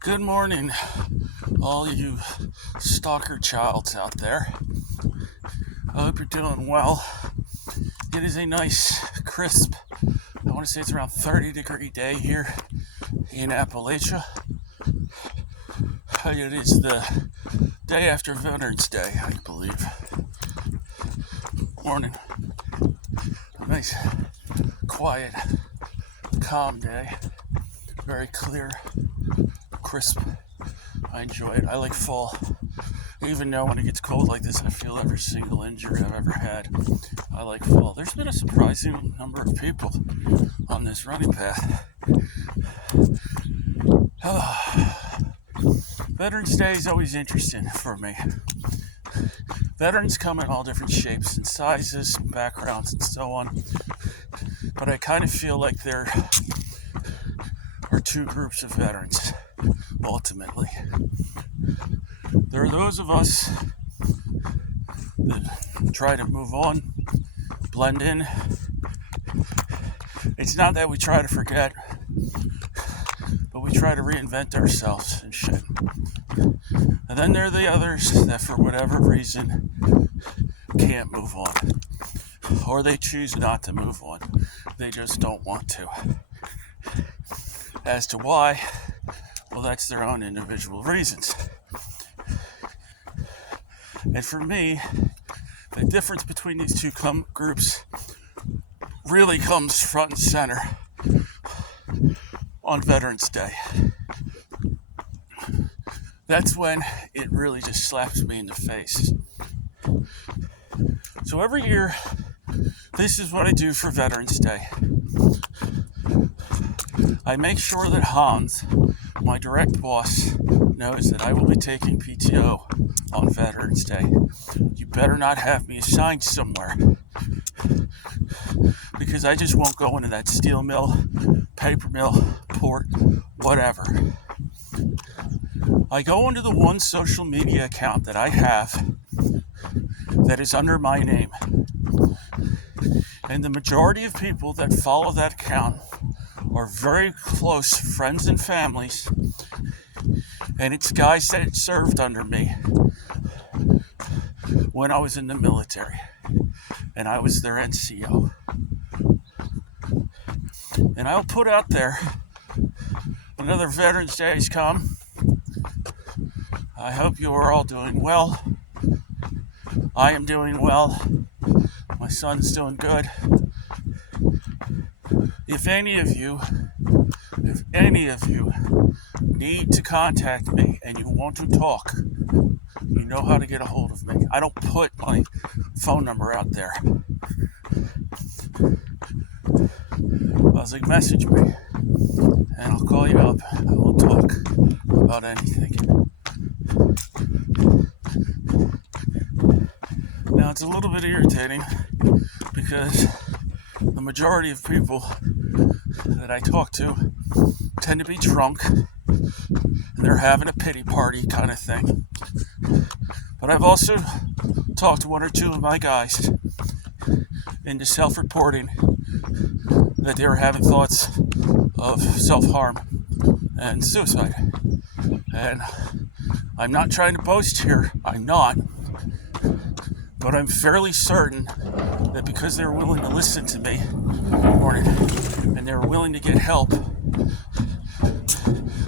Good morning, all you stalker childs out there. I hope you're doing well. It is a nice, crisp, I want to say it's around 30-degree day here in Appalachia. It is the day after Veterans Day, I believe. Morning. A nice, quiet, calm day. Very clear, crisp. I enjoy it. I like fall. Even though when it gets cold like this, I feel every single injury I've ever had. I like fall. There's been a surprising number of people on this running path. Veterans Day is always interesting for me. Veterans come in all different shapes and sizes, backgrounds, and so on. But I kind of feel like there are two groups of veterans, ultimately. There are those of us that try to move on, blend in. It's not that we try to forget, but we try to reinvent ourselves and shit. And then there are the others that for whatever reason can't move on. Or they choose not to move on. They just don't want to. As to why, well, that's their own individual reasons. And for me, the difference between these two groups really comes front and center on Veterans Day. That's when it really just slaps me in the face. So every year, this is what I do for Veterans Day. I make sure that Hans, my direct boss, knows that I will be taking PTO on Veterans Day. You better not have me assigned somewhere, because I just won't go into that steel mill, paper mill, port, whatever. I go into the one social media account that I have that is under my name. And the majority of people that follow that account are very close friends and families, and it's guys that served under me when I was in the military, and I was their NCO. And I'll put out there, another Veterans Day has come. I hope you are all doing well. I am doing well. My son's doing good. If any of you need to contact me and you want to talk, you know how to get a hold of me. I don't put my phone number out there. I was like, message me and I'll call you up and we'll talk about anything. Now it's a little bit irritating because the majority of people that I talk to tend to be drunk and they're having a pity party kind of thing. But I've also talked to one or two of my guys into self-reporting that they were having thoughts of self-harm and suicide. And I'm not trying to boast here, I'm not. But I'm fairly certain that because they were willing to listen to me, and they were willing to get help,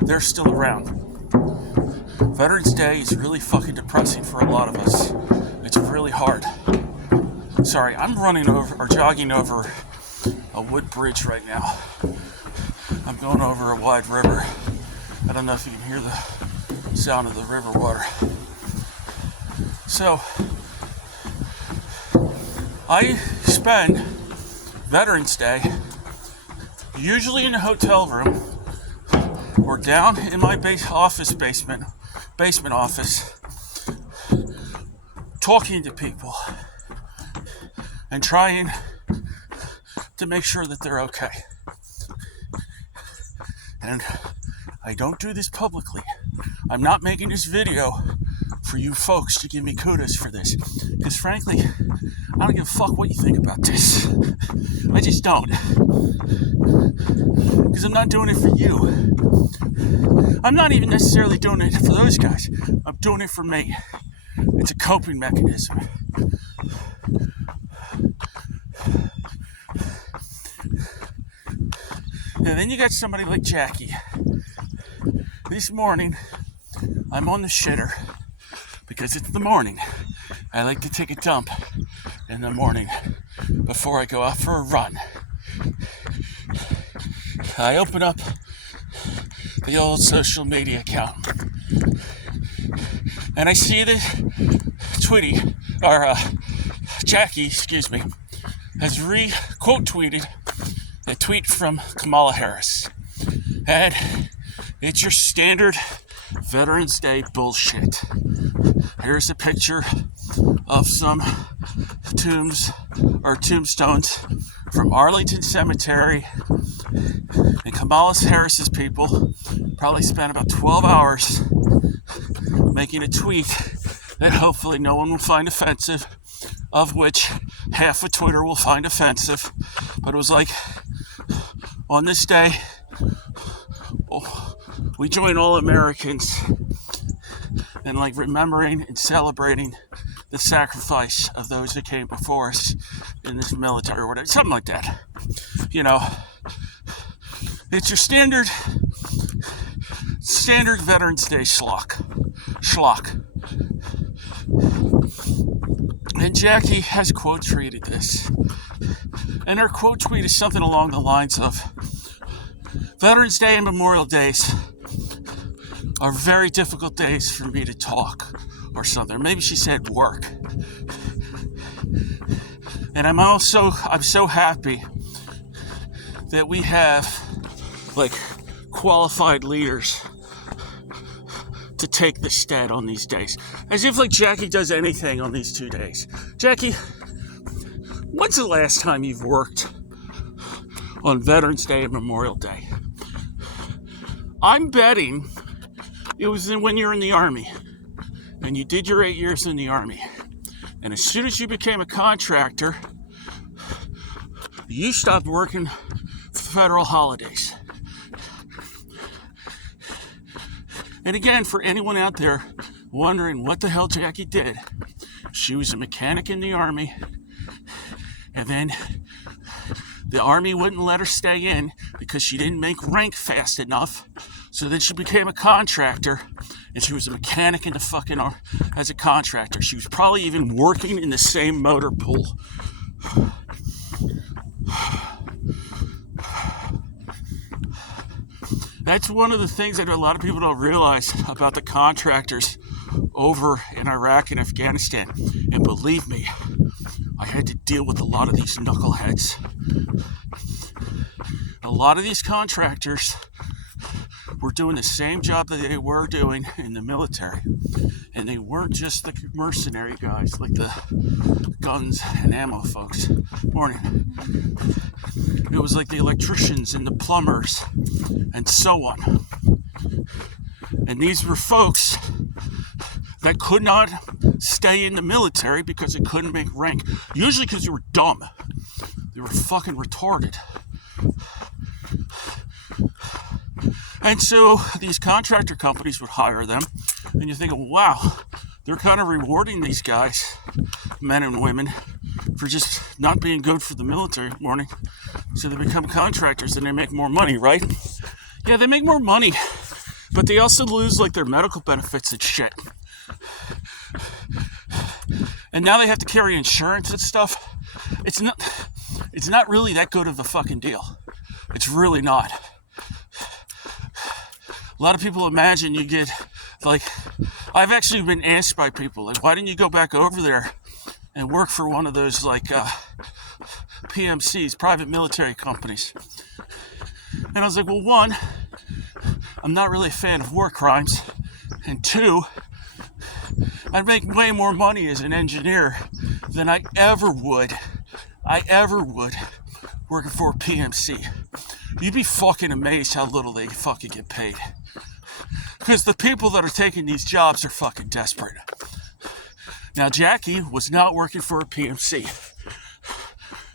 they're still around. Veterans Day is really fucking depressing for a lot of us. It's really hard. Sorry, I'm jogging over a wood bridge right now. I'm going over a wide river. I don't know if you can hear the sound of the river water. So, I spend Veterans Day usually in a hotel room or down in my basement office talking to people and trying to make sure that they're okay. And I don't do this publicly. I'm not making this video for you folks to give me kudos for this, because frankly, I don't give a fuck what you think about this. I just don't. Because I'm not doing it for you. I'm not even necessarily doing it for those guys. I'm doing it for me. It's a coping mechanism. And then you got somebody like Jackie. This morning, I'm on the shitter because it's the morning. I like to take a dump in the morning before I go out for a run. I open up the old social media account and I see that Jackie, has quote tweeted a tweet from Kamala Harris. And it's your standard Veterans Day bullshit. Here's a picture of some tombstones from Arlington Cemetery. And Kamala Harris's people probably spent about 12 hours making a tweet that hopefully no one will find offensive, of which half of Twitter will find offensive. But it was like, on this day, we join all Americans in like remembering and celebrating the sacrifice of those that came before us in this military or whatever, something like that. You know, it's your standard Veterans Day schlock. And Jackie has quote tweeted this. And her quote tweet is something along the lines of, Veterans Day and Memorial Days are very difficult days for me to talk, or something. Maybe she said work. And I'm so happy that we have like qualified leaders to take the stead on these days. As if like Jackie does anything on these 2 days. Jackie, when's the last time you've worked on Veterans Day and Memorial Day? I'm betting it was when you were in the Army and you did your 8 years in the Army. And as soon as you became a contractor, you stopped working federal holidays. And again, for anyone out there wondering what the hell Jackie did, she was a mechanic in the Army, and then the Army wouldn't let her stay in because she didn't make rank fast enough. So then she became a contractor, and she was a mechanic in the fucking Army as a contractor. She was probably even working in the same motor pool. That's one of the things that a lot of people don't realize about the contractors over in Iraq and Afghanistan. And believe me, I had to deal with a lot of these knuckleheads. A lot of these contractors were doing the same job that they were doing in the military. And they weren't just the mercenary guys, like the guns and ammo folks. Morning. It was like the electricians and the plumbers and so on. And these were folks that could not stay in the military because they couldn't make rank. Usually because they were dumb. They were fucking retarded. And so these contractor companies would hire them. And you think, wow, they're kind of rewarding these guys, men and women, for just not being good for the military morning. So they become contractors and they make more money, right? Yeah, they make more money, but they also lose like their medical benefits and shit. And now they have to carry insurance and stuff. It's not really that good of a fucking deal. It's really not. A lot of people imagine you get, like, I've actually been asked by people, like, why didn't you go back over there and work for one of those, like, PMCs, private military companies? And I was like, well, one, I'm not really a fan of war crimes. And two, I'd make way more money as an engineer than I ever would working for a PMC. You'd be fucking amazed how little they fucking get paid. Because the people that are taking these jobs are fucking desperate. Now, Jackie was not working for a PMC.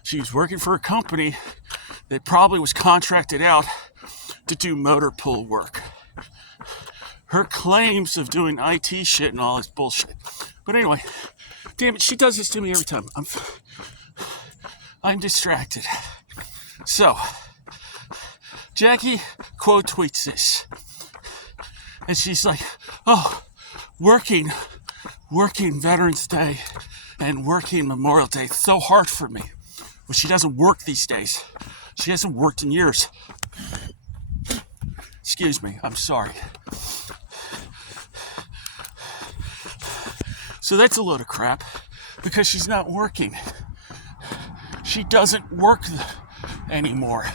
She was working for a company that probably was contracted out to do motor pool work. Her claims of doing IT shit and all is bullshit. But anyway, damn it, she does this to me every time. I'm distracted. So, Jackie quote tweets this. And she's like, oh, working Veterans Day and working Memorial Day, it's so hard for me. Well, she doesn't work these days. She hasn't worked in years. Excuse me, I'm sorry. So that's a load of crap because she's not working. She doesn't work anymore.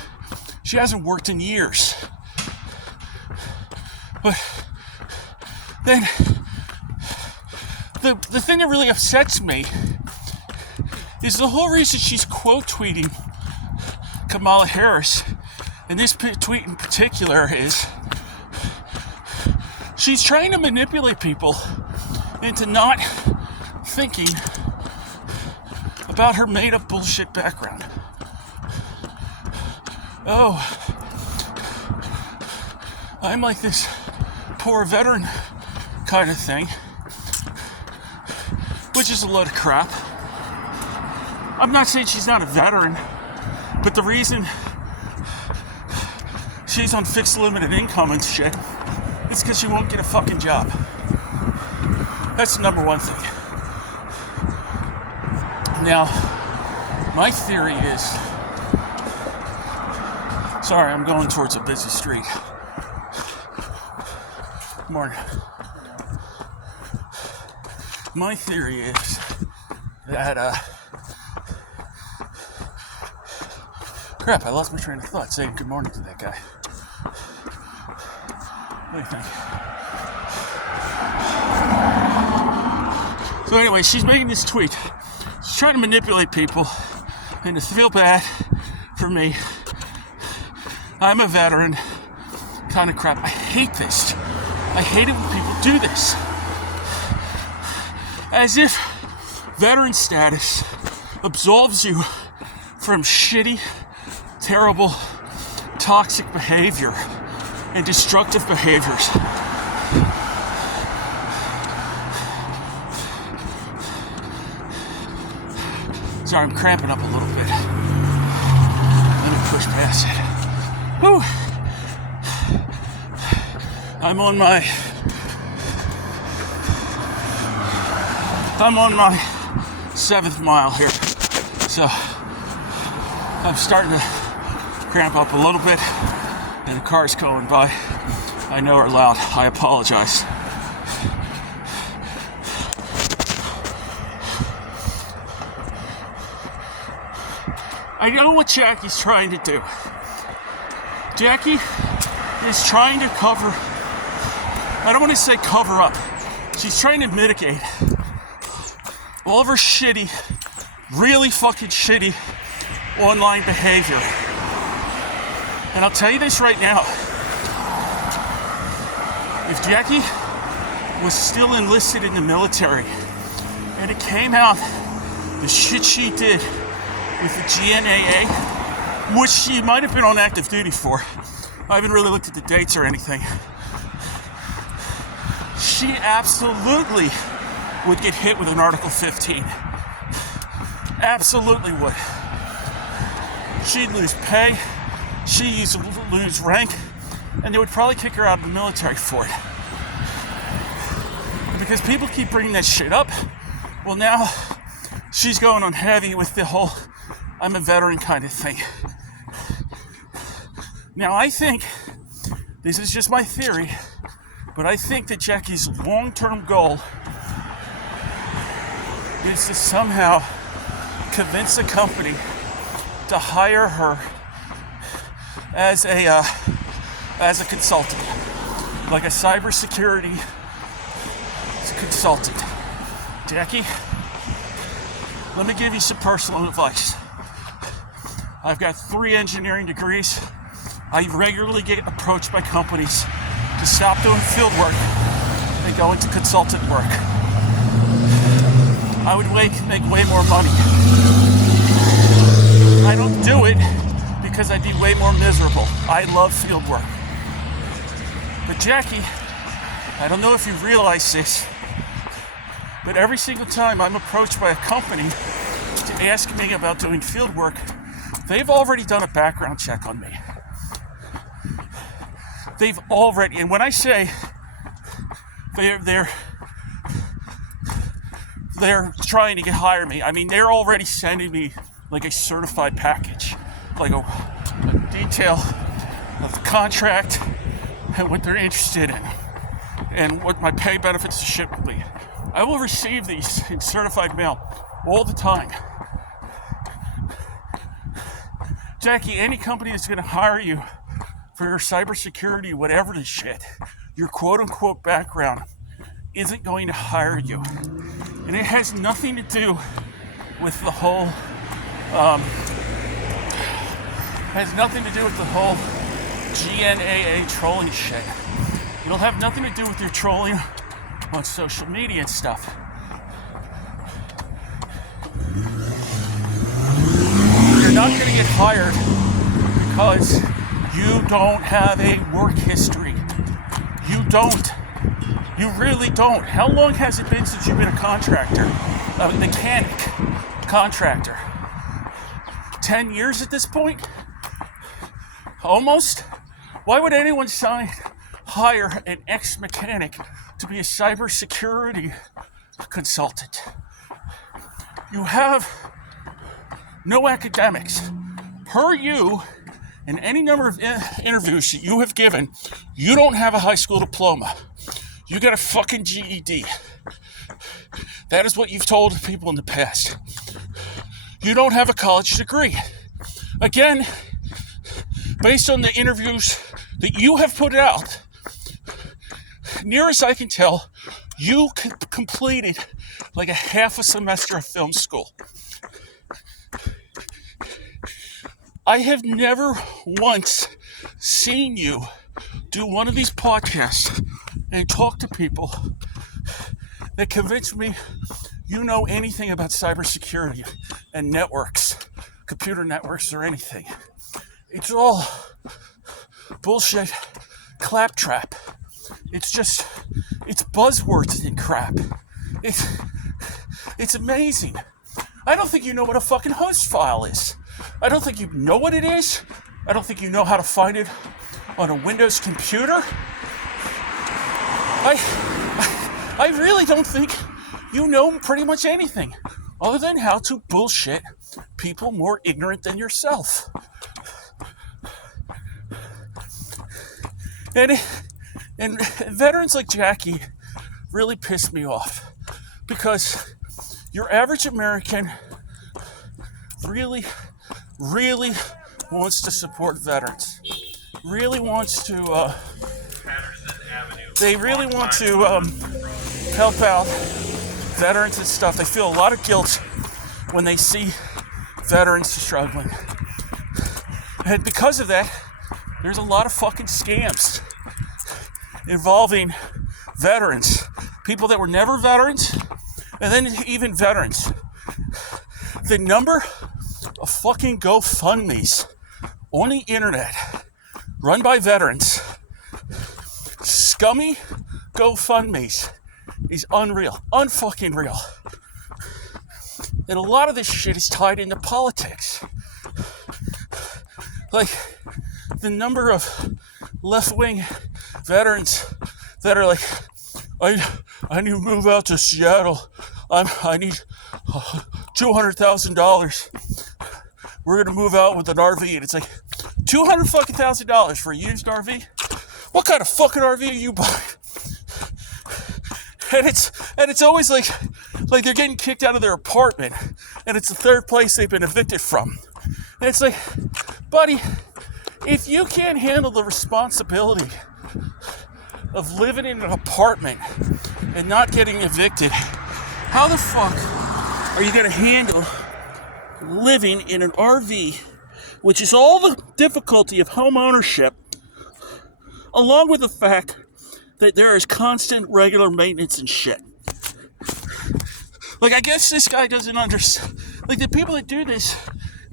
She hasn't worked in years. But then the thing that really upsets me is the whole reason she's quote tweeting Kamala Harris, and this tweet in particular, is she's trying to manipulate people into not thinking about her made-up bullshit background. Oh, I'm like this poor veteran kind of thing, which is a load of crap. I'm not saying she's not a veteran, but the reason she's on fixed limited income and shit is because she won't get a fucking job. That's the number one thing. Now, my theory is... Sorry, I'm going towards a busy street. Morning. My theory is that, crap, I lost my train of thought saying good morning to that guy. What do you think? So anyway, she's making this tweet. She's trying to manipulate people and to feel bad for me. I'm a veteran. Kind of crap. I hate this. I hate it when people do this. As if veteran status absolves you from shitty, terrible, toxic behavior and destructive behaviors. Sorry, I'm cramping up a little bit. Let me push past it. Whew. I'm on my 7th mile here. So I'm starting to cramp up a little bit, and the car's going by. I know are loud. I apologize. I know what Jackie's trying to do. Jackie is trying to cover, I don't want to say cover up. She's trying to mitigate all of her shitty, really fucking shitty online behavior. And I'll tell you this right now. If Jackie was still enlisted in the military and it came out the shit she did with the GNAA, which she might have been on active duty for, I haven't really looked at the dates or anything, she absolutely would get hit with an Article 15. Absolutely would. She'd lose pay, she'd lose rank, and they would probably kick her out of the military for it. Because people keep bringing that shit up, well now she's going on heavy with the whole I'm a veteran kind of thing. Now I think, this is just my theory, but I think that Jackie's long-term goal is to somehow convince a company to hire her as a consultant, like a cybersecurity consultant. Jackie, let me give you some personal advice. I've got 3 engineering degrees. I regularly get approached by companies to stop doing field work and go into consultant work. I would make way more money. I don't do it because I'd be way more miserable. I love field work. But Jackie, I don't know if you realize this, but every single time I'm approached by a company to ask me about doing field work, they've already done a background check on me. They've already, and when I say they're trying to hire me, I mean they're already sending me like a certified package, like a detail of the contract and what they're interested in and what my pay benefits and shit will be. I will receive these in certified mail all the time. Jackie, any company that's going to hire you for your cybersecurity, whatever the shit, your quote-unquote background, isn't going to hire you. And it has nothing to do with the whole, GNAA trolling shit. It'll have nothing to do with your trolling on social media and stuff. You're not going to get hired because you don't have a work history. You don't. You really don't. How long has it been since you've been a contractor? A mechanic contractor? 10 years at this point? Almost? Why would anyone hire an ex-mechanic to be a cybersecurity consultant? You have no academics. Per you, in any number of interviews that you have given, you don't have a high school diploma. You got a fucking GED. That is what you've told people in the past. You don't have a college degree. Again, based on the interviews that you have put out, near as I can tell, you completed like a half a semester of film school. I have never once seen you do one of these podcasts and talk to people that convince me you know anything about cybersecurity and networks, computer networks or anything. It's all bullshit claptrap. It's buzzwords and crap. It's amazing. I don't think you know what a fucking host file is. I don't think you know what it is. I don't think you know how to find it on a Windows computer. I really don't think you know pretty much anything other than how to bullshit people more ignorant than yourself. And veterans like Jackie really piss me off because your average American really wants to support veterans. Really wants to, they really want to help out veterans and stuff. They feel a lot of guilt when they see veterans struggling. And because of that, there's a lot of fucking scams involving veterans. People that were never veterans, and then even veterans. The number of fucking GoFundMes on the internet run by veterans, scummy GoFundMes, is unreal. Unfucking real. And a lot of this shit is tied into politics. Like, the number of left-wing veterans that are like, I need to move out to Seattle. I need $200,000. We're gonna move out with an RV, and it's like $200,000 for a used RV. What kind of fucking RV are you buying? And it's always like they're getting kicked out of their apartment, and it's the third place they've been evicted from. And it's like, buddy, if you can't handle the responsibility of living in an apartment and not getting evicted, how the fuck are you going to handle living in an RV, which is all the difficulty of home ownership, along with the fact that there is constant regular maintenance and shit? Like, I guess this guy doesn't understand. Like, the people that do this,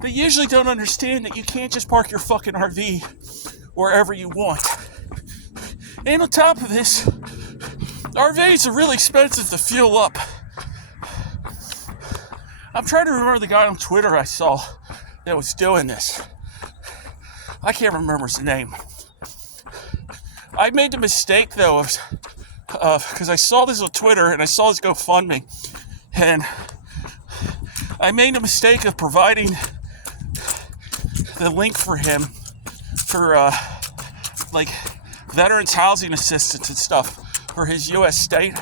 they usually don't understand that you can't just park your fucking RV wherever you want. And on top of this, RVs are really expensive to fuel up. I'm trying to remember the guy on Twitter I saw that was doing this. I can't remember his name. I made the mistake, though, because I saw this on Twitter and I saw this GoFundMe, and I made the mistake of providing the link for him for like veterans housing assistance and stuff for his U.S. state,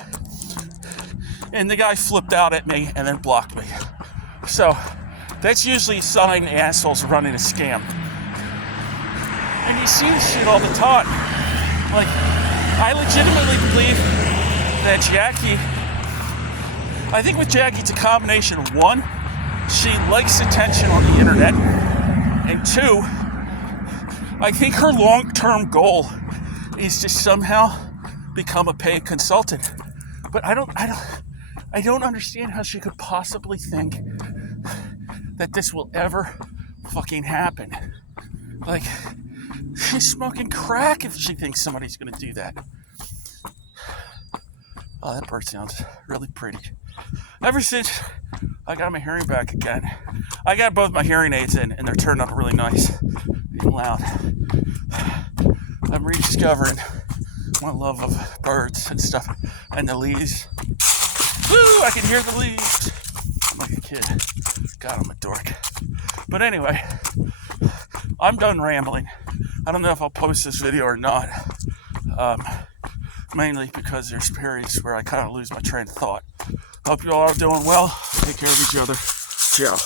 and the guy flipped out at me and then blocked me. So that's usually a sign the asshole's running a scam. And you see this shit all the time. Like, I legitimately believe that Jackie, I think with Jackie it's a combination of one, she likes attention on the internet, and two, I think her long-term goal is to somehow become a paid consultant. But I don't understand how she could possibly think that this will ever fucking happen. Like, she's smoking crack if she thinks somebody's gonna do that. Oh, that bird sounds really pretty. Ever since I got my hearing back again, I got both my hearing aids in, and they're turned up really nice and loud. I'm rediscovering my love of birds and stuff, and the leaves. Woo! I can hear the leaves. I'm like a kid. God, I'm a dork. But anyway, I'm done rambling. I don't know if I'll post this video or not. Mainly because there's periods where I kind of lose my train of thought. Hope you all are doing well. Take care of each other. Ciao.